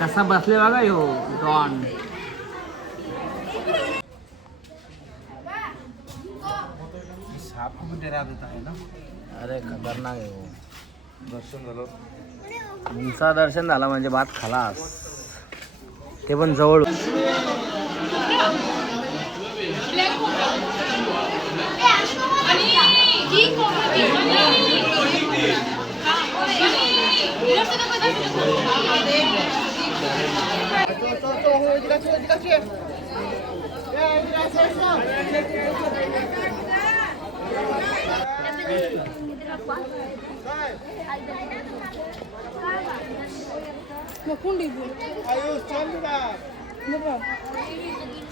कसा बसले बघा यो डॉन. अरे खतरनाक आहे. दर्शन झालं. तुमचा दर्शन झाला म्हणजे भात खलास, ते पण जवळ.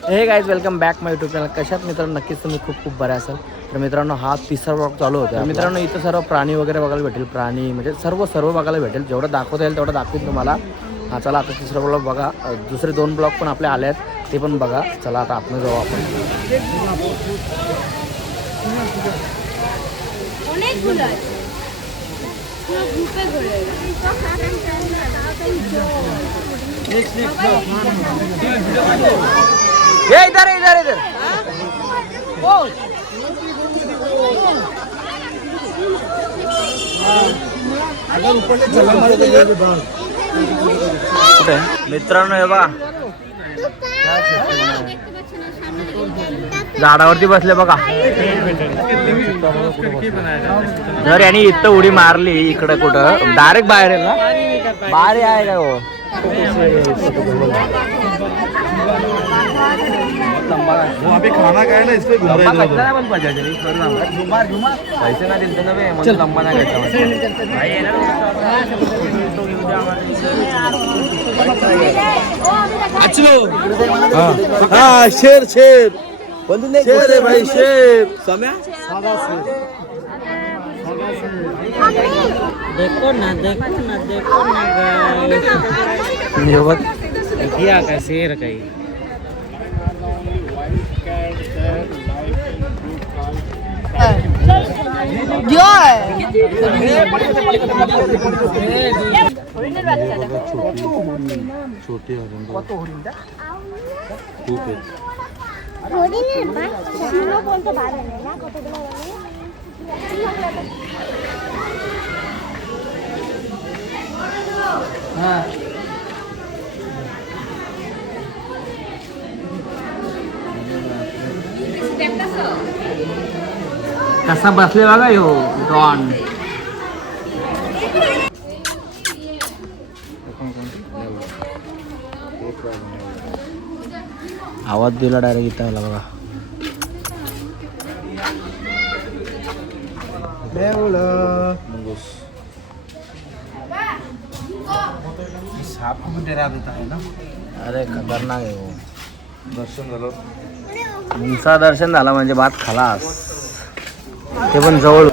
हे गाईज वेलकम बॅक माय यूट्यूब चॅनल. कशात मित्रांनो, नक्कीच तुम्ही खूप खूप बरे असाल. तर मित्रांनो, हा तिसरा ब्लॉग चालू होता. मित्रांनो, इथं सर्व प्राणी वगैरे बघायला भेटेल. प्राणी म्हणजे सर्व बघायला भेटेल. जेवढं दाखवता येईल तेवढं दाखवेल तुम्हाला. हा चला, आता तिसरा ब्लॉग बघा. दुसरे 2 ब्लॉग पण आपले आले आहेत, ते पण बघा. चला आता आपण जाऊ. आपण इधर इधर इधर कुठे मित्रांनो, हे बघा झाडावरती बसले बघा. जर यांनी इथं उडी मारली इकडे कुठं डायरेक्ट बाहेर आहे ना. बाहेर आहे का हो. खाना काय नाही पैसे ना दिलते नव्हे म्हणून लंबा नाही घ्यायचा. शेर शेर शेर है भाई, शेर. देखो ना किया का शेर काही. छोटी कसा बसले बघा यो डॉन. आवाज दिला डायरेक्ट इथं आला बघा. साप आहे ना. अरे खतरनाक आहे. दर्शन झालं. तुमचा दर्शन झाला म्हणजे भात खलास, ते पण जवळ.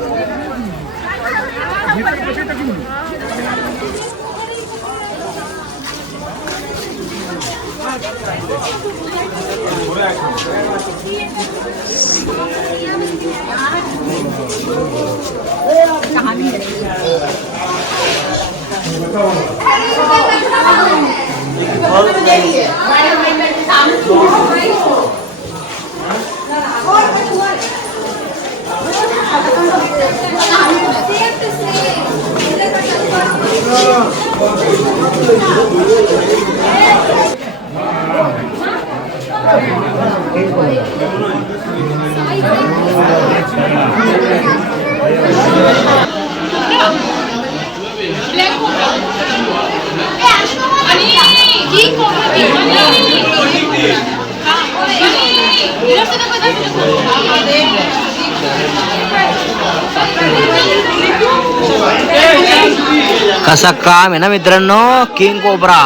कसा काम आहे ना मित्रांनो, किंग कोब्रा.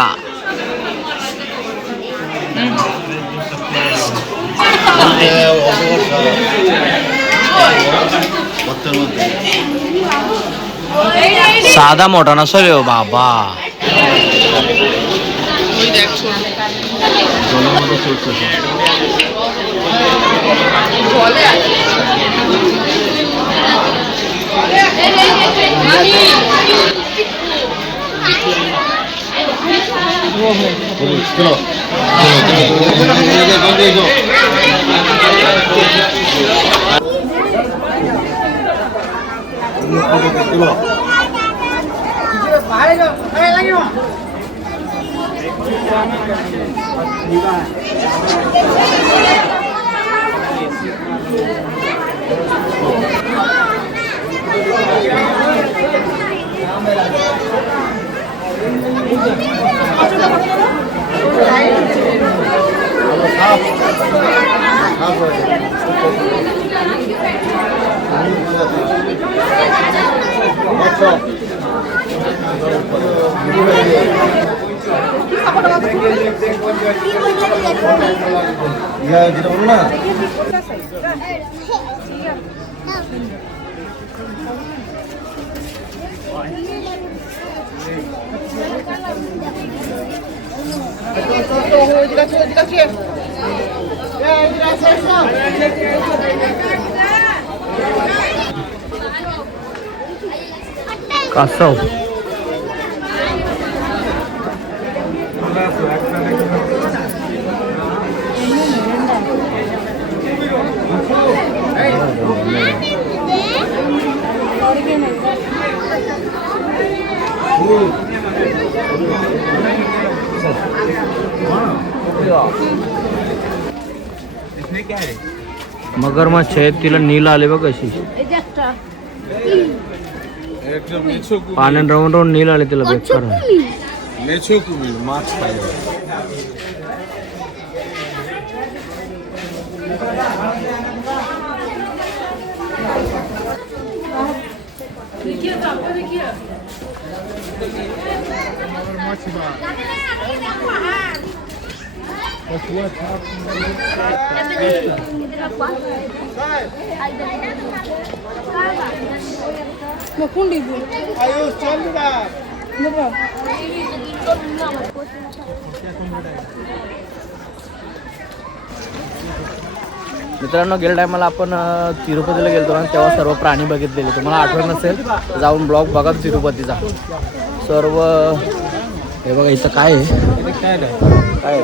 साधा मोठा नसेल हो बाबा. कासव मगरमच्छ आहे, तिला नील आले बघ कशी पाण्यात राहून राहून नील आले तिला बेकार माछ खायला मित्रांनो, गेल्या टायमाला आपण तिरुपतीला गेलो ना, तेव्हा सर्व प्राणी बघितलेले. तुम्हाला आठवण नसेल जाऊन ब्लॉग बघा तिरुपतीचा. सर्व हे बघा इथं काय आहे, काय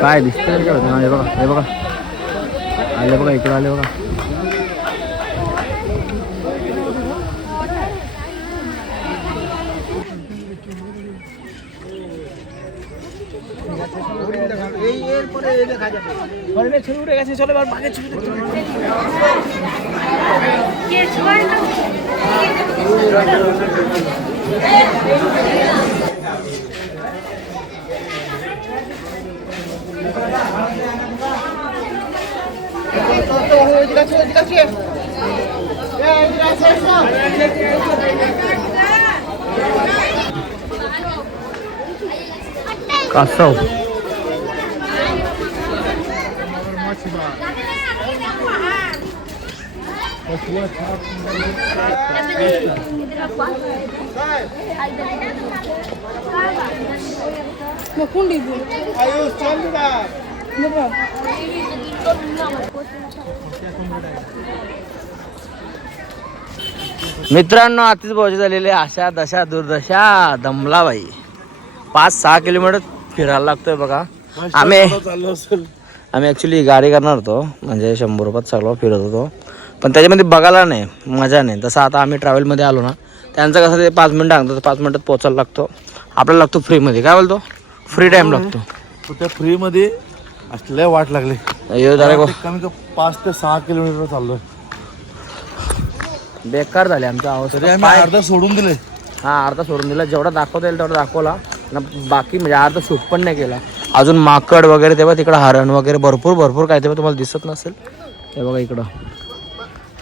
काय दिसतंय हे बघा, हे बघा आले बघा, इकडे आले बघा. कासव मित्रांनो, आतीच पोहोच झालेले. अशा दशा दुर्दशा दमला बाई. 5-6 किलोमीटर फिरायला लागतोय बघा. आम्ही ॲक्च्युली गाडी करणार होतो, म्हणजे 100 रुपयात चालवा फिरत होतो, पण त्याच्यामध्ये बघायला नाही, मजा नाही. तसं आता आम्ही ट्रॅव्हलमध्ये आलो ना, त्यांचं कसं ते 5 मिनटं सांगतो, 5 मिनटात पोचायला लागतो. आपल्याला लागतो फ्रीमध्ये. काय बोलतो, फ्री टाईम लागतो. त्या फ्रीमध्ये असल्या वाट लागली. कमी 5 ते 6 किलोमीटर चाललोय. बेकार झाले आमच्या अवस्था. अर्धा सोडून दिले. हां, अर्धा सोडून दिला. जेवढा दाखवता येईल तेवढा दाखवला ना, बाकी म्हणजे अर्धा शूट पण नाही केला. अजून माकड वगैरे तेव्हा तिकडं हरण वगैरे भरपूर काय तेव्हा तुम्हाला दिसत नसेल. हे बघा इकडं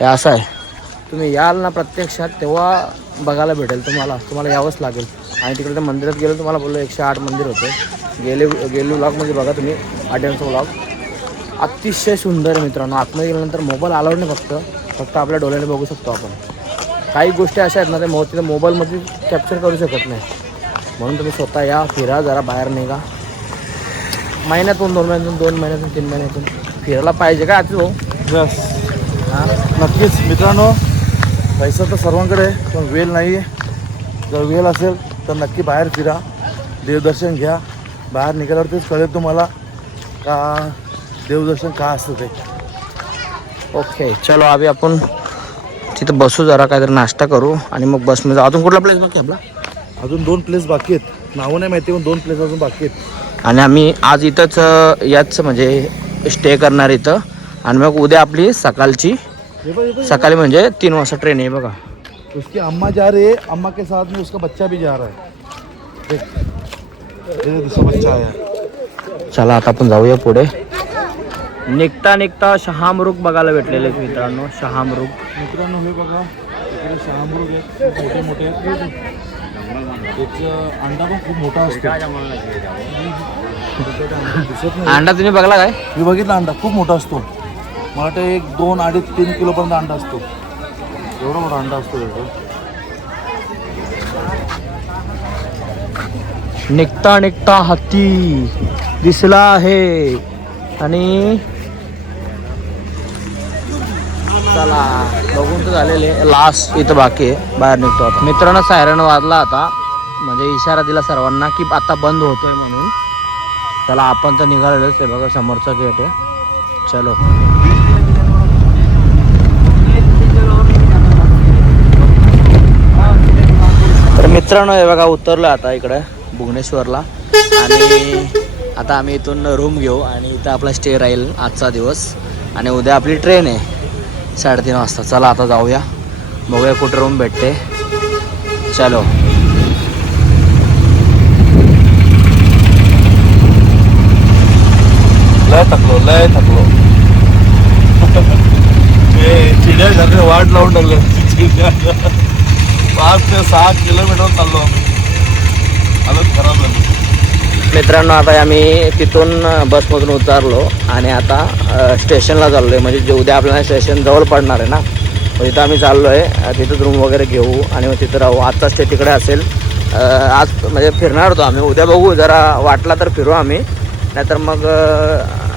हे असं आहे. तुम्ही याल ना प्रत्यक्षात तेव्हा बघायला भेटेल तुम्हाला यावंच लागेल. आणि तिकडे त्या मंदिरात गेलो, तुम्हाला बोललो 108 मंदिर होते. गेले व्लॉगमध्ये बघा तुम्ही, आठवणचा व्लॉग अतिशय सुंदर आहे मित्रांनो. आतमध्ये गेल्यानंतर मोबाईल अलाउड नाही, फक्त आपल्या डोळ्याने बघू शकतो आपण. काही गोष्टी अशा आहेत ना, ते तिथे मोबाईलमध्ये कॅप्चर करू शकत नाही. म्हणून तुम्ही स्वतः या, फिरा, जरा बाहेर निघा. महिन्यातून 2 महिन्यातून 2 महिन्यातून 3 महिन्यातून फिरायला पाहिजे. काय आती भाऊ? बस नक्कीच मित्रांनो, पैसा तर सर्वांकडे आहे, पण वेळ नाही आहे. जर वेळ असेल तर नक्की बाहेर फिरा, देवदर्शन घ्या. बाहेर निघाल्यावर तेच कळेल तुम्हाला का देवदर्शन का असतं ते. ओके चलो अभी आपण तिथं बसू, जरा काहीतरी नाश्ता करू आणि मग बसमध्ये जाऊ. अजून कुठला प्लेस बाकी आपला? अजून 2 प्लेस बाकी आहेत, नावं नाही माहिती पण 2 प्लेस अजून बाकी आहेत. आणि आम्ही आज इथंच याच म्हणजे स्टे करणार इथं. आणि मग उद्या आपली सकाळची सकाळी म्हणजे 3 वाजता ट्रेन आहे बघा. उसकी अम्मा जा रही है, अम्मा के साथ में उसका बच्चा भी जा रहा है. देख, ये दूसरा बच्चा आया. चला आता आपण जाऊया पुढे. निघता निघता शहामृग बघायला भेटलेले आहेत मित्रांनो. शहामृग मित्रांनो हे बघा, इकडे शहामृग आहेत, मोठे मोठे आहेत. त्याचं अंडा पण खूप मोठा असतो. दिसत नाही. अंडा तुम्ही बघला काय? मी बघितला, अंडा खूप मोठा असतो. मला वाटतं 1, 2, 2.5, 3 किलोपर्यंत अंडा असतो. एवढा मोठा अंडा असतो त्याचा. निघता निघता हत्ती दिसला आहे. आणि चला बघून तर झालेले, लास्ट इथं बाकी आहे. बाहेर निघतो आता. मित्रांनो सायरन वाजला आता, म्हणजे इशारा दिला सर्वांना की आता बंद होतोय म्हणून. चला आपण तर निघालेलोच आहे बघा, समोरचा गेट आहे. चलो तर मित्रांनो हे बघा उतरलो आता इकडे भुवनेश्वरला. आणि आता आम्ही इथून रूम घेऊ आणि इथं आपला स्टे राहील आजचा दिवस. आणि उद्या आपली ट्रेन आहे 3:30 वाजता. चला आता जाऊया, बघूया कुठं रूम भेटते. चलो लय थकलो चिड्यासारखे वाट लावून टाकले. 5 ते 6 किलोमीटर चाललो आम्ही, हालत खराब झाली. मित्रांनो आता आम्ही तिथून बसमधून उतरलो आणि आता स्टेशनला चाललो आहे. म्हणजे जे उद्या आपल्याला स्टेशन जवळ पडणार आहे ना, मग तिथं आम्ही चाललो आहे. तिथंच रूम वगैरे घेऊ आणि मग तिथं राहू. आजचा स्टे तिकडे असेल. आज म्हणजे फिरणार होतो आम्ही, उद्या बघू, जरा वाटला तर फिरू आम्ही, नाहीतर मग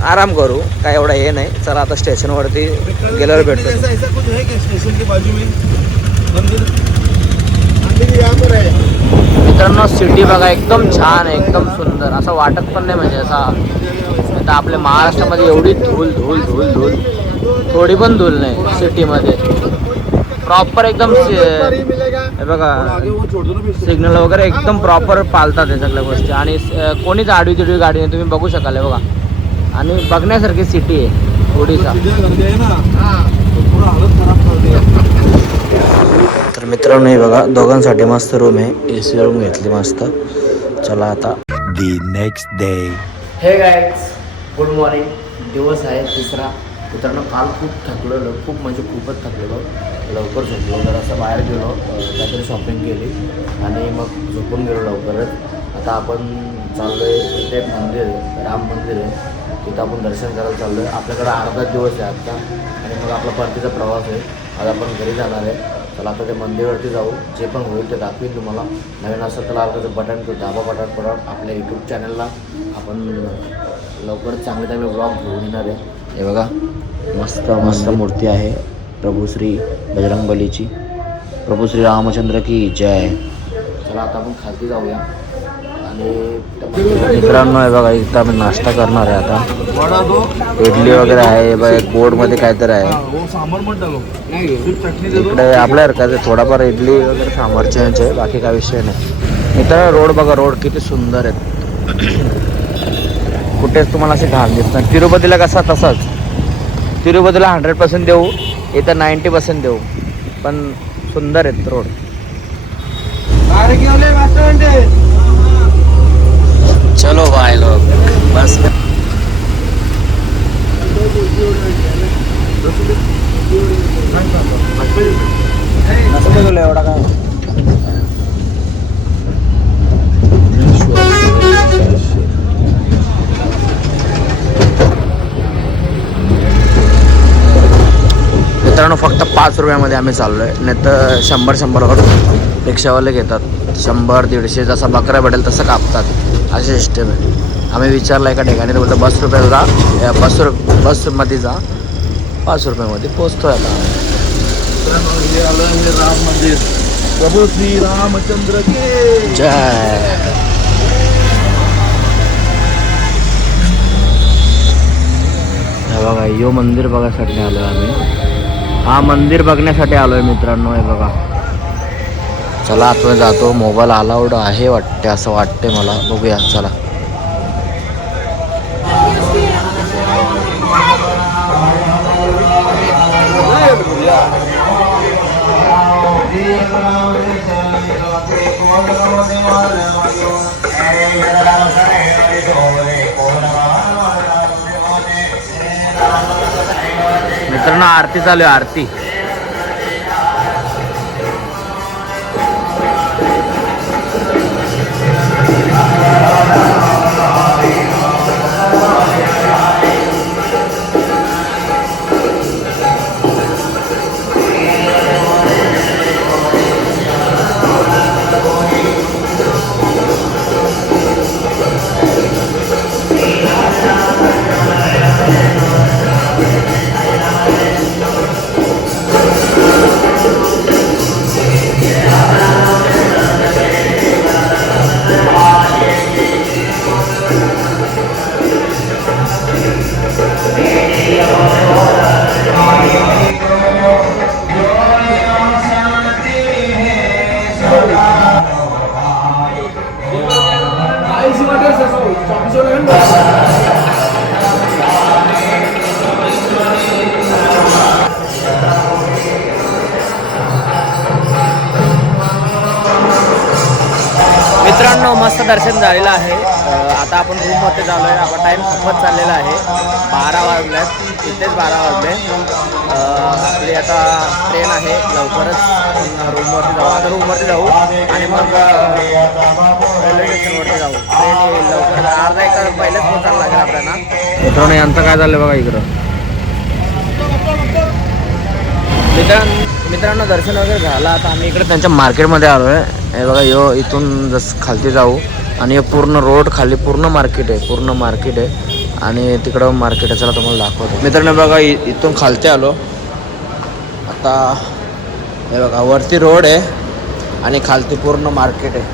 आराम करू, काय एवढं हे नाही. चला आता स्टेशनवरती गेल्यावर भेटतो. मित्रांनो सिटी बघा एकदम छान आहे, एकदम सुंदर. असं वाटत पण नाही म्हणजे असा आता आपल्या महाराष्ट्रामध्ये एवढी धूल धूल धूल धूल, थोडी पण धूल नाही सिटीमध्ये. प्रॉपर एकदम हे बघा सिग्नल वगैरे एकदम प्रॉपर पाळतात हे सगळ्या गोष्टी. आणि कोणीच आडवी तिडवी गाडी नाही, तुम्ही बघू शकाल हे बघा. आणि बघण्यासारखी सिटी आहे ओडिसा. तर मित्रांनो हे बघा दोघांसाठी मस्त रूम आहे, AC रूम घेतली मस्त. चला आता The next day. हे गाईज गुड मॉर्निंग. दिवस आहे 3रा. मित्रांनो काल खूप थकलेलो, खूप म्हणजे खूपच थकलेलो. लवकर झोपलो, जरासं बाहेर गेलो, काहीतरी शॉपिंग केली आणि मग झोपून गेलो लवकरच. आता आपण चाललो आहे, इथे एक मंदिर आहे, राम मंदिर आहे, तिथं आपण दर्शन करायला चाललो आहे. आपल्याकडे अर्धा दिवस आहे आत्ता आणि मग आपला परतीचा प्रवास आहे. आज आपण घरी जाणार आहे. चला आता ते मंदिरवरती जाऊ, जे पण होईल ते दाखवीन तुम्हाला. नवीन असेल तर लाल बटन तो दाबा पटापट. आपल्या यूट्यूब चॅनलला आपण लवकरच चांगले चांगले ब्लॉग घेऊन येणार आहे. हे बघा मस्त मस्त मूर्ती आहे प्रभू श्री बजरंगबलीची. प्रभू श्री रामचंद्र की जय. चला आता आपण खाली जाऊया. आणि मित्रांनो हे बघा इथं आम्ही नाश्ता करणार आहे आता. इडली वगैरे आहे बघा, एक बोर्डमध्ये काहीतरी आहे. इकडे आपल्यासारखं थोडाफार इडली वगैरे सांबार चेंज आहे, बाकी काय विषय नाही. मित्रांनो रोड बघा, रोड किती सुंदर आहेत. कुठेच तुम्हाला असे घाण दिसणार. तिरुपतीला कसा तसाच. तिरुपतीला 100% देऊ, इथं 90% देऊ, पण सुंदर आहेत रोड. चलो भाई लोग बस. एवढा काय मित्रांनो फक्त 5 रुपयामध्ये आम्ही चाललो आहे, नाही तर 100-100वर रिक्षावाले घेतात. 100-150 जसा बकरा भेटेल तसं कापतात, असे सिस्टम आहे. आम्ही विचारलं एका ठिकाणी तर बोलतो बस बसमध्ये जा, 5 रुपयामध्ये पोचतो. आता हे आलं हे राम मंदिर. प्रभू श्री रामचंद्र के जय. हे बघा यो मंदिर बघायसाठी आलोय आम्ही. हा मंदिर बघण्यासाठी आलोय मित्रांनो. हे बघा चला आतमध्ये जातो. मोबाईल अलाउड आहे वाटते असं वाटते मला. बघूया चला. मित्रांनो आरती चालू आहे. आरती मित्रांनो मस्त दर्शन झालेलं आहे. आता आपण रूममध्ये चालू आहे. आपला टाईम संपत चाललेला आहे. 12 वाजले इथेच 12 वाजले. आपली आता ट्रेन आहे लवकरच. रूमवरती जाऊ. आता रूमवरती जाऊ आणि मग रेल्वे स्टेशनवरती जाऊ. ट्रेन येईल लवकर. अर्धा एक तास पहिलेच पोचायला लागेल आपल्याला. मित्रांनो यांचं काय झालं बघा इकडं. मित्रांनो दर्शन वगैरे झालं. आता आम्ही इकडे त्यांच्या मार्केटमध्ये आलो आहे. हे बघा यो इथून जसं खालती जाऊ आणि हे पूर्ण रोड खाली पूर्ण मार्केट आहे. पूर्ण मार्केट आहे आणि तिकडं मार्केट आहे. चला तुम्हाला दाखवतो. मित्रांनो बघा इथून खालती आलो. आता हे बघा वरती रोड आहे आणि खालती पूर्ण मार्केट आहे.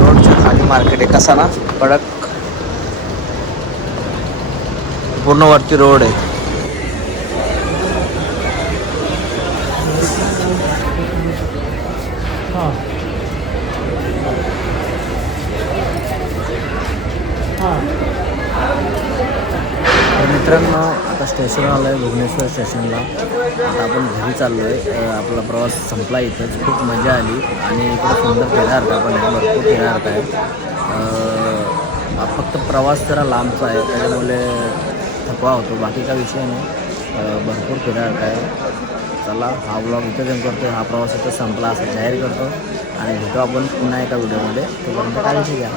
रोडच्या खाली मार्केट आहे. कसा ना कडक पूर्ण वरती रोड आहे. मित्रांनो आता स्टेशन आलं आहे भुवनेश्वर स्टेशनला. आता आपण घरी चाललो आहे. आपला प्रवास संपला इथंच. खूप मजा आली आणि इकडं सुंदर फिरायसारखं आपण भरपूर फिरायसारखं आहे. फक्त प्रवास जरा लांबचा आहे त्याच्यामुळे थकवा होतो. बाकी काही विषय नाही. भरपूर फिरायसारखं आहे. चला हा ब्लॉग इथं जम करतो. हा प्रवास इथं संपला असं जाहीर करतो आणि भेटू आपण पुन्हा एका व्हिडिओमध्ये. तोपर्यंत काळजी घ्या.